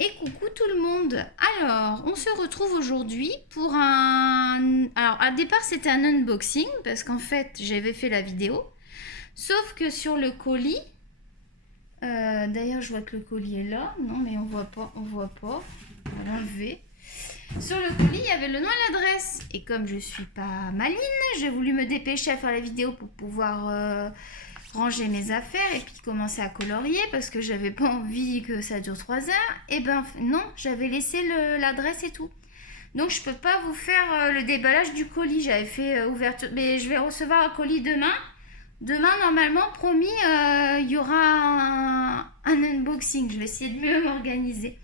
Et coucou tout le monde. Alors, on se retrouve aujourd'hui pour un... Alors, à départ, c'était un unboxing parce qu'en fait, j'avais fait la vidéo. Sauf que sur le colis... D'ailleurs, je vois que le colis est là. Non, mais on voit pas, on voit pas. On va l'enlever. Sur le colis, il y avait le nom et l'adresse. Et comme je suis pas maline, j'ai voulu me dépêcher à faire la vidéo pour pouvoir... ranger mes affaires et puis commencer à colorier parce que j'avais pas envie que ça dure 3 heures. Et ben non, j'avais laissé l'adresse et tout. Donc je peux pas vous faire le déballage du colis. J'avais fait ouverture, mais je vais recevoir un colis demain. Demain, normalement, promis, il y aura un unboxing. Je vais essayer de mieux m'organiser.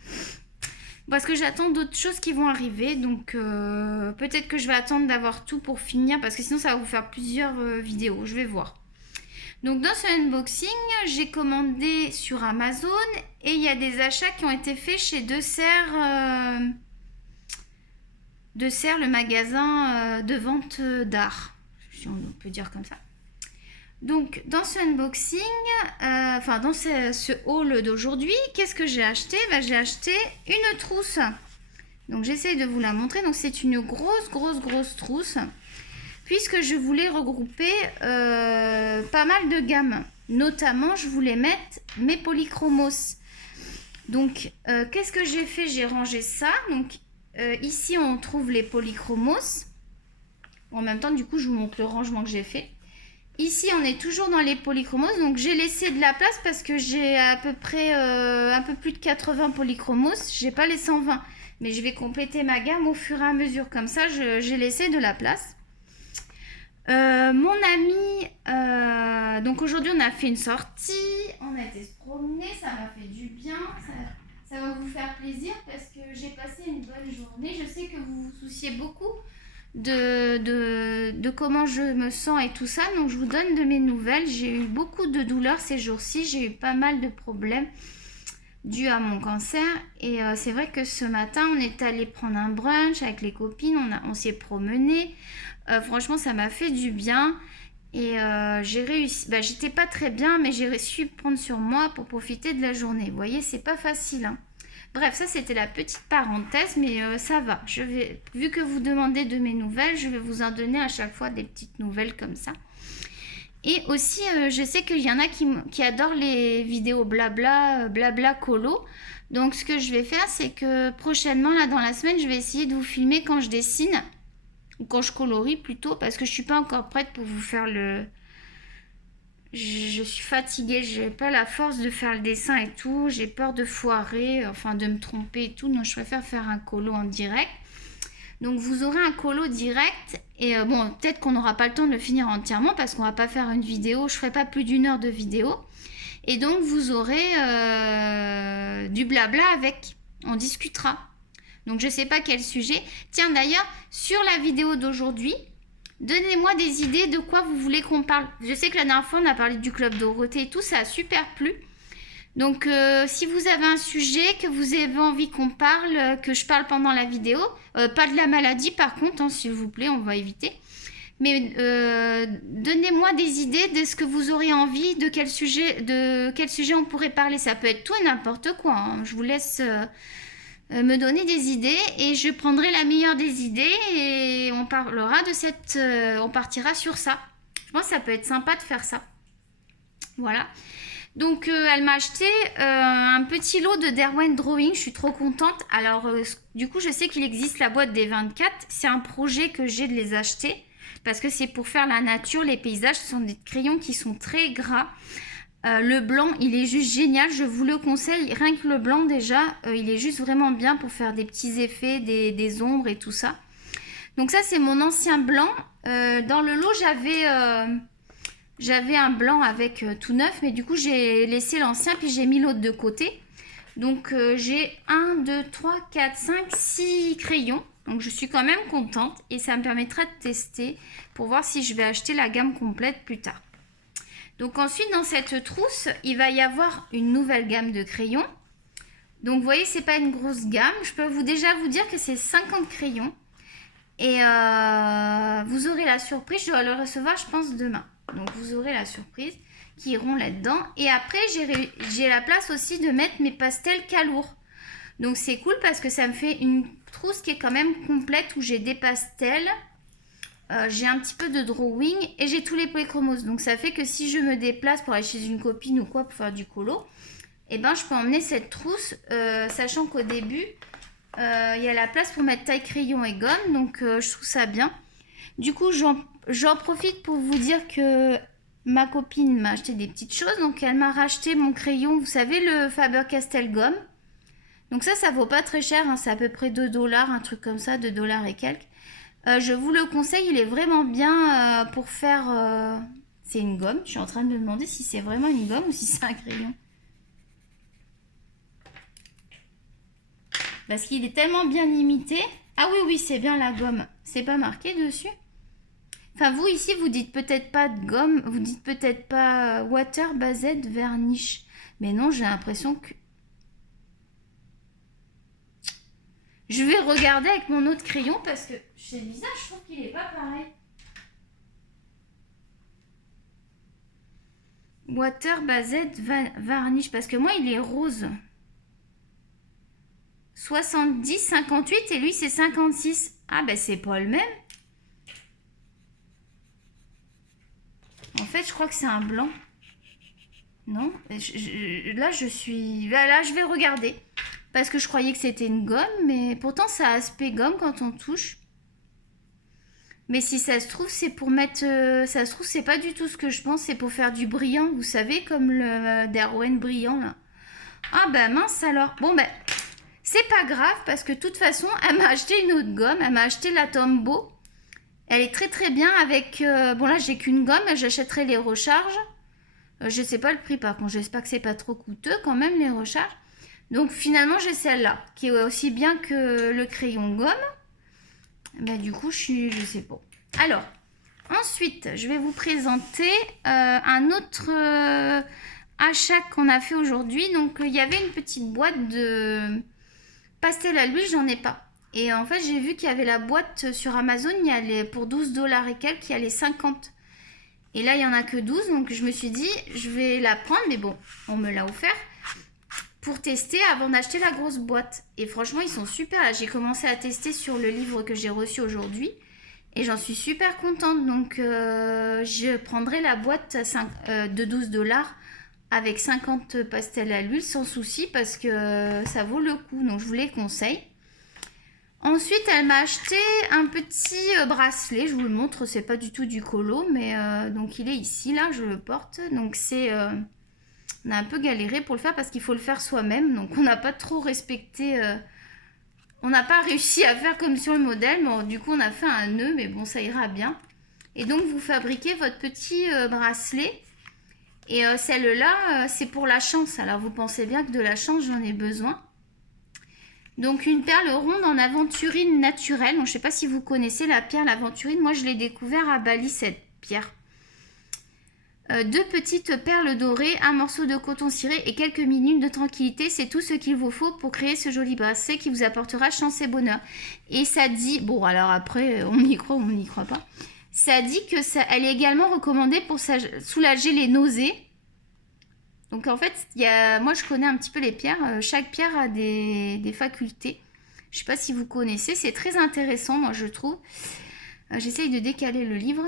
Parce que j'attends d'autres choses qui vont arriver. Donc peut-être que je vais attendre d'avoir tout pour finir. Parce que sinon, ça va vous faire plusieurs vidéos. Je vais voir. Donc dans ce unboxing, j'ai commandé sur Amazon et il y a des achats qui ont été faits chez De Serre, le magasin de vente d'art, si on peut dire comme ça. Donc dans ce unboxing, dans ce haul d'aujourd'hui, qu'est-ce que j'ai acheté? J'ai acheté une trousse. Donc j'essaye de vous la montrer. Donc c'est une grosse trousse. Puisque je voulais regrouper pas mal de gammes. Notamment, je voulais mettre mes polychromos. Donc, qu'est-ce que j'ai fait? J'ai rangé ça. Donc, ici, on trouve les polychromos. En même temps, du coup, je vous montre le rangement que j'ai fait. Ici, on est toujours dans les polychromos. Donc, j'ai laissé de la place parce que j'ai à peu près un peu plus de 80 polychromos. J'ai pas les 120. Mais je vais compléter ma gamme au fur et à mesure. Comme ça, j'ai laissé de la place. Mon ami, donc aujourd'hui on a fait une sortie, on a été se promener, ça m'a fait du bien, ça va vous faire plaisir parce que j'ai passé une bonne journée. Je sais que vous vous souciez beaucoup de comment je me sens et tout ça, donc je vous donne de mes nouvelles. J'ai eu beaucoup de douleurs ces jours-ci, j'ai eu pas mal de problèmes dus à mon cancer et c'est vrai que ce matin on est allé prendre un brunch avec les copines, on s'est promené. Franchement, ça m'a fait du bien et j'ai réussi. J'étais pas très bien, mais j'ai réussi à prendre sur moi pour profiter de la journée. Vous voyez, c'est pas facile, hein. Bref, ça c'était la petite parenthèse, mais ça va. Vu que vous demandez de mes nouvelles, je vais vous en donner à chaque fois des petites nouvelles comme ça. Et aussi, je sais qu'il y en a qui adorent les vidéos blabla colo. Donc, ce que je vais faire, c'est que prochainement, là, dans la semaine, je vais essayer de vous filmer quand je dessine. Ou quand je colorie plutôt, parce que je suis pas encore prête pour vous faire le... Je suis fatiguée, j'ai pas la force de faire le dessin et tout, j'ai peur de foirer, enfin de me tromper et tout, donc je préfère faire un colo en direct. Donc vous aurez un colo direct, et bon, peut-être qu'on n'aura pas le temps de le finir entièrement, parce qu'on va pas faire une vidéo, je ferai pas plus d'1 heure de vidéo. Et donc vous aurez du blabla avec, on discutera. Donc je ne sais pas quel sujet. Tiens d'ailleurs, sur la vidéo d'aujourd'hui, donnez-moi des idées de quoi vous voulez qu'on parle. Je sais que la dernière fois on a parlé du Club Dorothée et tout, ça a super plu. Donc si vous avez un sujet que vous avez envie qu'on parle, que je parle pendant la vidéo, pas de la maladie par contre, hein, s'il vous plaît, on va éviter. Mais donnez-moi des idées de ce que vous aurez envie, de quel sujet on pourrait parler. Ça peut être tout et n'importe quoi, hein. Je vous laisse... me donner des idées et je prendrai la meilleure des idées et on parlera de on partira sur ça. Je pense que ça peut être sympa de faire ça. Voilà. Donc elle m'a acheté un petit lot de Derwent Drawing, je suis trop contente. Alors du coup je sais qu'il existe la boîte des 24, c'est un projet que j'ai de les acheter parce que c'est pour faire la nature, les paysages, ce sont des crayons qui sont très gras. Le blanc, il est juste génial, je vous le conseille. Rien que le blanc déjà, il est juste vraiment bien pour faire des petits effets, des ombres et tout ça. Donc ça, c'est mon ancien blanc. Dans le lot, j'avais un blanc avec tout neuf, mais du coup, j'ai laissé l'ancien, puis j'ai mis l'autre de côté. Donc j'ai 1, 2, 3, 4, 5, 6 crayons. Donc je suis quand même contente et ça me permettra de tester pour voir si je vais acheter la gamme complète plus tard. Donc ensuite, dans cette trousse, il va y avoir une nouvelle gamme de crayons. Donc vous voyez, c'est pas une grosse gamme. Je peux déjà vous dire que c'est 50 crayons. Et vous aurez la surprise, je dois le recevoir, je pense, demain. Donc vous aurez la surprise qui iront là-dedans. Et après, j'ai la place aussi de mettre mes pastels calours. Donc c'est cool parce que ça me fait une trousse qui est quand même complète où j'ai des pastels, j'ai un petit peu de drawing et j'ai tous les polychromos. Donc ça fait que si je me déplace pour aller chez une copine ou quoi pour faire du colo, et ben je peux emmener cette trousse, sachant qu'au début il y a la place pour mettre taille, crayon et gomme, donc je trouve ça bien. Du coup j'en profite pour vous dire que ma copine m'a acheté des petites choses. Donc elle m'a racheté mon crayon, vous savez, le Faber-Castell gomme. Donc ça vaut pas très cher, hein, c'est à peu près 2 $, un truc comme ça, 2 $ et quelques. Je vous le conseille, il est vraiment bien pour faire... C'est une gomme, je suis en train de me demander si c'est vraiment une gomme ou si c'est un crayon. Parce qu'il est tellement bien limité. Ah oui, c'est bien la gomme. C'est pas marqué dessus. Enfin, vous ici, vous dites peut-être pas de gomme, vous dites peut-être pas water based vernish. Mais non, j'ai l'impression que... Je vais regarder avec mon autre crayon parce que c'est bizarre, je trouve qu'il est pas pareil. Water based varnish, parce que moi, il est rose. 70, 58 et lui, c'est 56. Ah, ben c'est pas le même. En fait, je crois que c'est un blanc. Non, là, je suis... Là, je vais regarder. Parce que je croyais que c'était une gomme, mais pourtant, ça a aspect gomme quand on touche. Mais si ça se trouve, c'est pour mettre... ça se trouve, c'est pas du tout ce que je pense. C'est pour faire du brillant, vous savez, comme le Derwent brillant, là. Ah, ben mince alors. Bon, ben, c'est pas grave, parce que de toute façon, elle m'a acheté une autre gomme. Elle m'a acheté la Tombow. Elle est très très bien avec... bon là j'ai qu'une gomme, j'achèterai les recharges. Je sais pas le prix par contre, j'espère que c'est pas trop coûteux quand même les recharges. Donc finalement j'ai celle-là, qui est aussi bien que le crayon gomme. Bah, du coup je sais pas. Alors, ensuite je vais vous présenter un autre achat qu'on a fait aujourd'hui. Donc il y avait une petite boîte de pastel à l'huile, j'en ai pas. Et en fait, j'ai vu qu'il y avait la boîte sur Amazon, il y a pour 12 $ et quelques, il y a les 50. Et là, il n'y en a que 12, donc je me suis dit, je vais la prendre, mais bon, on me l'a offert, pour tester avant d'acheter la grosse boîte. Et franchement, ils sont super. J'ai commencé à tester sur le livre que j'ai reçu aujourd'hui, et j'en suis super contente. Donc, je prendrai la boîte de 12 $ avec 50 pastels à l'huile, sans souci, parce que ça vaut le coup. Donc, je vous les conseille. Ensuite, elle m'a acheté un petit bracelet. Je vous le montre, c'est pas du tout du colo, mais donc il est ici, là, je le porte. Donc c'est... on a un peu galéré pour le faire parce qu'il faut le faire soi-même. Donc on n'a pas trop respecté... on n'a pas réussi à faire comme sur le modèle. Bon, du coup, on a fait un nœud, mais bon, ça ira bien. Et donc, vous fabriquez votre petit bracelet. Et celle-là, c'est pour la chance. Alors, vous pensez bien que de la chance, j'en ai besoin. Donc une perle ronde en aventurine naturelle. Donc, je ne sais pas si vous connaissez la pierre l'aventurine. Moi, je l'ai découvert à Bali, cette pierre. 2 petites perles dorées, un morceau de coton ciré et quelques minutes de tranquillité. C'est tout ce qu'il vous faut pour créer ce joli bracelet qui vous apportera chance et bonheur. Et ça dit... Bon, alors après, on y croit ou on n'y croit pas. Ça dit que elle est également recommandée pour soulager les nausées. Donc en fait, moi je connais un petit peu les pierres. Chaque pierre a des facultés. Je ne sais pas si vous connaissez. C'est très intéressant, moi je trouve. J'essaye de décaler le livre.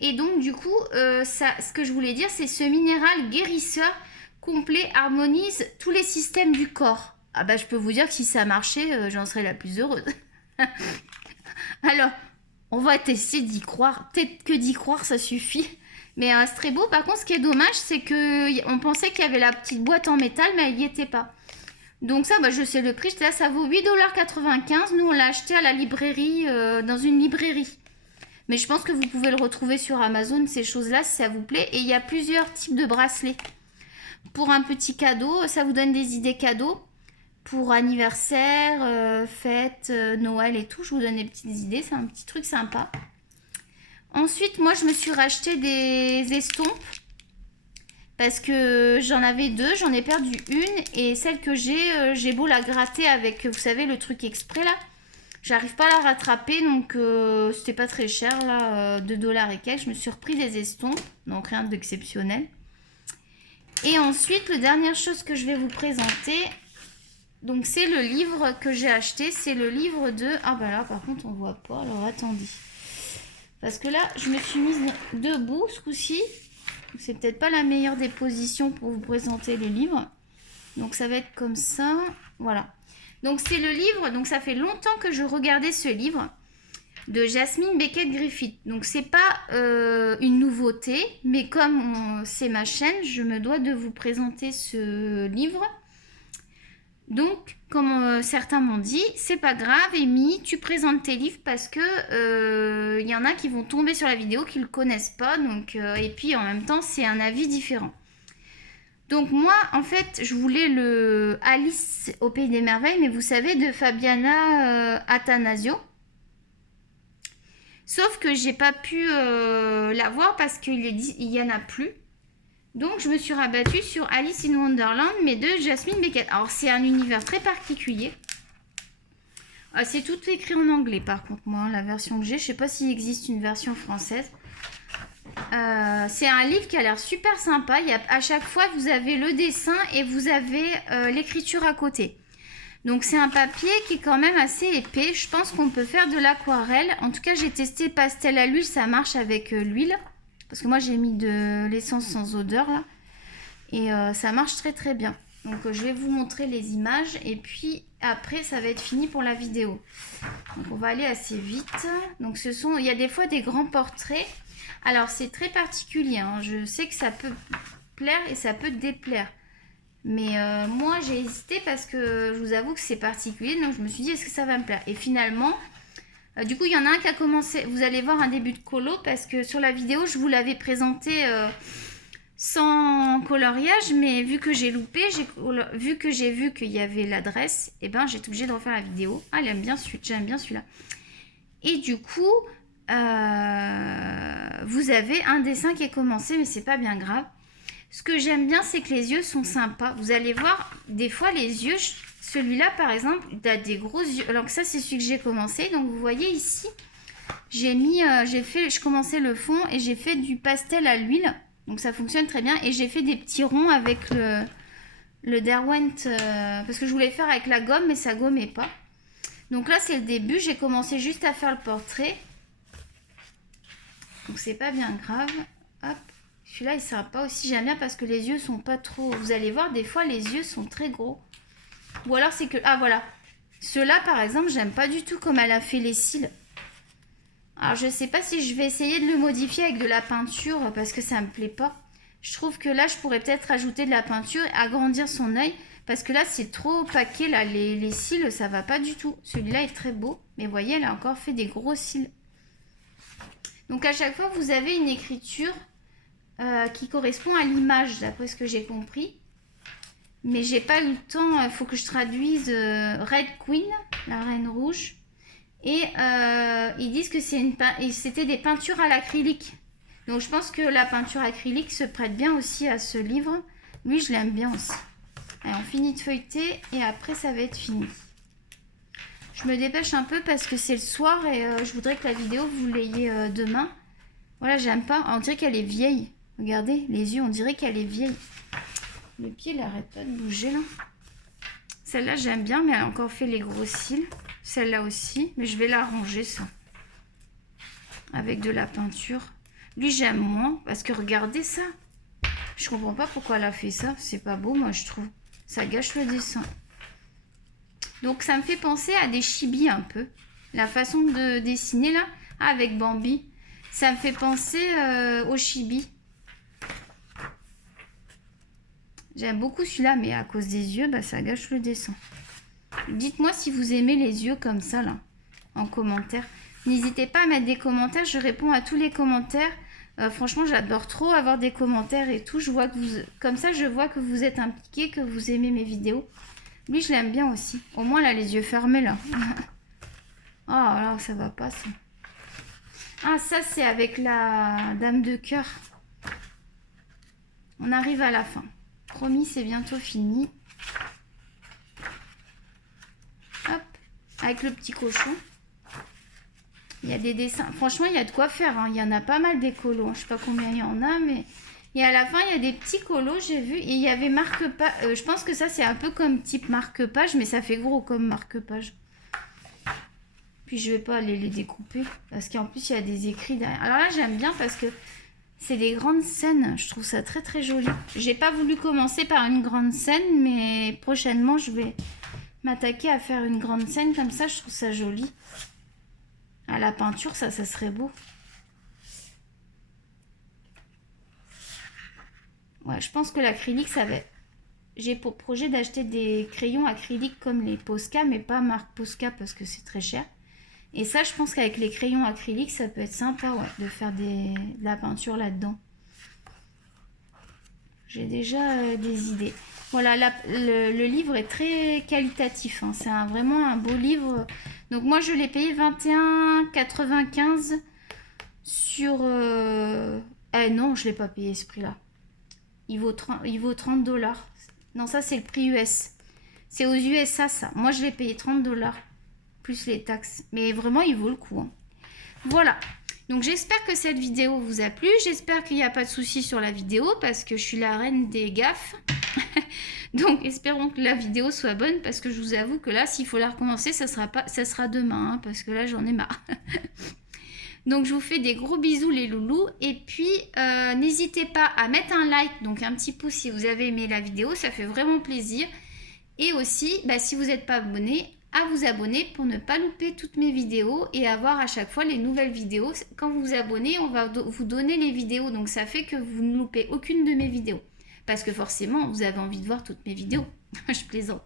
Et donc du coup, ce que je voulais dire, c'est ce minéral guérisseur complet harmonise tous les systèmes du corps. Ah bah je peux vous dire que si ça marchait, j'en serais la plus heureuse. Alors, on va essayer d'y croire. Peut-être que d'y croire, ça suffit. Mais c'est très beau. Par contre, ce qui est dommage, c'est qu'on pensait qu'il y avait la petite boîte en métal, mais elle n'y était pas. Donc ça, bah, je sais le prix. Là, ça vaut 8,95 $. Nous, on l'a acheté à la librairie, dans une librairie. Mais je pense que vous pouvez le retrouver sur Amazon, ces choses-là, si ça vous plaît. Et il y a plusieurs types de bracelets. Pour un petit cadeau, ça vous donne des idées cadeaux. Pour anniversaire, fête, Noël et tout, je vous donne des petites idées. C'est un petit truc sympa. Ensuite, moi, je me suis racheté des estompes parce que j'en avais 2, j'en ai perdu une et celle que j'ai beau la gratter avec, vous savez, le truc exprès là, j'arrive pas à la rattraper, donc c'était pas très cher là, 2 $ et quelques. Je me suis repris des estompes, donc rien d'exceptionnel. Et ensuite, la dernière chose que je vais vous présenter, Donc c'est le livre que j'ai acheté, c'est le livre de... Ah bah là par contre on voit pas, alors attendez. Parce que là je me suis mise debout ce coup-ci. C'est peut-être pas la meilleure des positions pour vous présenter le livre. Donc ça va être comme ça, voilà. Donc c'est le livre, donc ça fait longtemps que je regardais ce livre de Jasmine Beckett Griffith. Donc c'est pas une nouveauté, mais comme c'est ma chaîne, je me dois de vous présenter ce livre. Donc, comme certains m'ont dit, c'est pas grave, Amy, tu présentes tes livres parce que y en a qui vont tomber sur la vidéo qui le connaissent pas. Donc, et puis en même temps, c'est un avis différent. Donc moi, en fait, je voulais le Alice au Pays des Merveilles, mais vous savez, de Fabiana Attanasio. Sauf que j'ai pas pu l'avoir parce qu'il y en a plus. Donc je me suis rabattue sur Alice in Wonderland, mais de Jasmine Beckett. Alors c'est un univers très particulier. C'est tout écrit en anglais par contre, moi, la version que j'ai. Je sais pas s'il existe une version française. C'est un livre qui a l'air super sympa. À chaque fois, vous avez le dessin et vous avez l'écriture à côté. Donc c'est un papier qui est quand même assez épais. Je pense qu'on peut faire de l'aquarelle. En tout cas, j'ai testé pastel à l'huile. Ça marche avec l'huile. Parce que moi, j'ai mis de l'essence sans odeur là. Et ça marche très très bien. Donc je vais vous montrer les images. Et puis après, ça va être fini pour la vidéo. Donc on va aller assez vite. Donc il y a des fois des grands portraits. Alors c'est très particulier. Hein. Je sais que ça peut plaire et ça peut déplaire. Mais moi j'ai hésité parce que je vous avoue que c'est particulier. Donc je me suis dit est-ce que ça va me plaire. Et finalement, du coup il y en a un qui a commencé. Vous allez voir un début de colo parce que sur la vidéo je vous l'avais présenté sans coloriage. Mais vu que j'ai loupé, vu que j'ai vu qu'il y avait l'adresse, et ben j'ai été obligée de refaire la vidéo. Ah j'aime bien celui-là. Et du coup, vous avez un dessin qui est commencé, mais c'est pas bien grave. Ce que j'aime bien, c'est que les yeux sont sympas. Vous allez voir, des fois, les yeux, celui-là, par exemple, il a des gros yeux. Alors que ça, c'est celui que j'ai commencé. Donc, vous voyez ici, je commençais le fond et j'ai fait du pastel à l'huile. Donc, ça fonctionne très bien. Et j'ai fait des petits ronds avec le Derwent, parce que je voulais faire avec la gomme, mais ça gommait pas. Donc là, c'est le début. J'ai commencé juste à faire le portrait. Donc, c'est pas bien grave. Hop. Celui-là, il sera pas aussi, j'aime bien parce que les yeux sont pas trop... Vous allez voir, des fois, les yeux sont très gros. Ou alors, c'est que... Ah, voilà. Ceux-là, par exemple, j'aime pas du tout comme elle a fait les cils. Alors, je sais pas si je vais essayer de le modifier avec de la peinture parce que ça me plaît pas. Je trouve que là, je pourrais peut-être rajouter de la peinture et agrandir son œil. Parce que là, c'est trop opaqué, là. Les cils, ça va pas du tout. Celui-là est très beau. Mais vous voyez, elle a encore fait des gros cils. Donc, à chaque fois, vous avez une écriture... qui correspond à l'image, d'après ce que j'ai compris. Mais j'ai pas eu le temps, il faut que je traduise Red Queen, la reine rouge. Et ils disent que c'était des peintures à l'acrylique. Donc je pense que la peinture acrylique se prête bien aussi à ce livre. Lui, je l'aime bien aussi. Allez, on finit de feuilleter et après ça va être fini. Je me dépêche un peu parce que c'est le soir et je voudrais que la vidéo vous l'ayez demain. Voilà, j'aime pas. On dirait qu'elle est vieille. Regardez, les yeux, on dirait qu'elle est vieille. Le pied, il n'arrête pas de bouger, là. Celle-là, j'aime bien, mais elle a encore fait les gros cils. Celle-là aussi, mais je vais la ranger, ça. Avec de la peinture. Lui, j'aime moins, parce que regardez ça. Je comprends pas pourquoi elle a fait ça. C'est pas beau, moi, je trouve. Ça gâche le dessin. Donc, ça me fait penser à des chibis, un peu. La façon de dessiner, là, avec Bambi. Ça me fait penser aux chibis. J'aime beaucoup celui-là, mais à cause des yeux, bah, ça gâche le dessin. Dites-moi si vous aimez les yeux comme ça, là, en commentaire. N'hésitez pas à mettre des commentaires, je réponds à tous les commentaires. Franchement, j'adore trop avoir des commentaires et tout. Je vois que comme ça, je vois que vous êtes impliqués, que vous aimez mes vidéos. Lui, je l'aime bien aussi. Au moins, là, les yeux fermés, là. Oh là, ça va pas, ça. Ah, ça, c'est avec la dame de cœur. On arrive à la fin. Promis, c'est bientôt fini. Hop, avec le petit cochon. Il y a des dessins. Franchement, il y a de quoi faire. Hein. Il y en a pas mal des colos. Je sais pas combien il y en a, mais Et à la fin, il y a des petits colos, j'ai vu. Et il y avait marque-page. Je pense que ça, c'est un peu comme type marque-page, mais ça fait gros comme marque-page. Puis je vais pas aller les découper. Parce qu'en plus, il y a des écrits derrière. Alors là, j'aime bien parce que c'est des grandes scènes. Je trouve ça très très joli. J'ai pas voulu commencer par une grande scène, mais prochainement, je vais m'attaquer à faire une grande scène. Comme ça, je trouve ça joli. À la peinture, ça serait beau. Ouais, je pense que l'acrylique, ça va... J'ai pour projet d'acheter des crayons acryliques comme les Posca, mais pas marque Posca parce que c'est très cher. Et ça, je pense qu'avec les crayons acryliques, ça peut être sympa, ouais, de faire de la peinture là-dedans. J'ai déjà des idées. Voilà, le livre est très qualitatif, hein. C'est vraiment un beau livre. Donc moi, je l'ai payé 21,95 sur... non, je ne l'ai pas payé ce prix-là. Il vaut 30 $. Non, ça, c'est le prix US. C'est aux USA, ça. Moi, je l'ai payé 30 $, plus les taxes. Mais vraiment, il vaut le coup, hein. Voilà. Donc, j'espère que cette vidéo vous a plu. J'espère qu'il n'y a pas de soucis sur la vidéo parce que je suis la reine des gaffes. Donc, espérons que la vidéo soit bonne parce que je vous avoue que là, s'il faut la recommencer, ça sera demain, hein, parce que là, j'en ai marre. Donc, je vous fais des gros bisous les loulous. Et puis, n'hésitez pas à mettre un like, donc un petit pouce si vous avez aimé la vidéo. Ça fait vraiment plaisir. Et aussi, si vous n'êtes pas abonné, à vous abonner pour ne pas louper toutes mes vidéos et avoir à chaque fois les nouvelles vidéos. Quand vous vous abonnez, on va vous donner les vidéos. Donc, ça fait que vous ne loupez aucune de mes vidéos. Parce que forcément, vous avez envie de voir toutes mes vidéos. Je plaisante.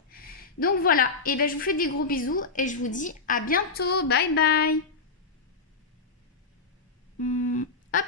Donc, voilà. Et je vous fais des gros bisous et je vous dis à bientôt. Bye bye. Hop.